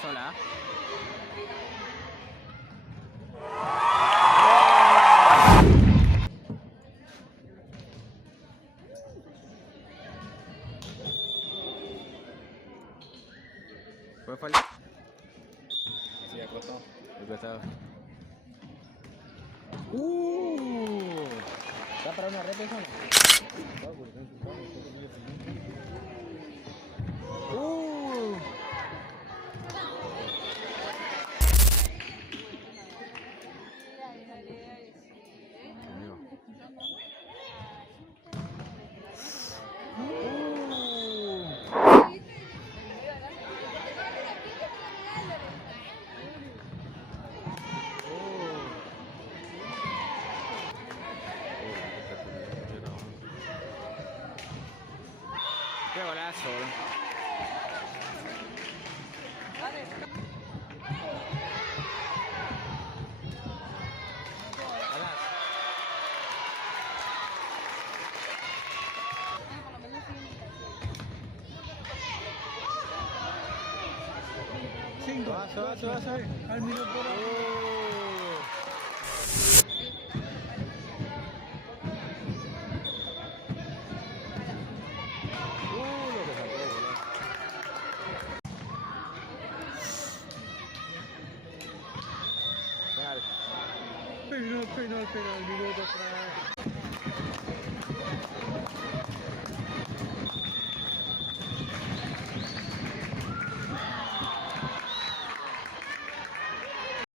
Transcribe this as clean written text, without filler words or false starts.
sola. ¿Fue falta? Sí, acostó. Acostado. ¿Está para una red eso no? Qué golazo, boludo. Se va, al minuto. Penal. Penal, minuto atrás.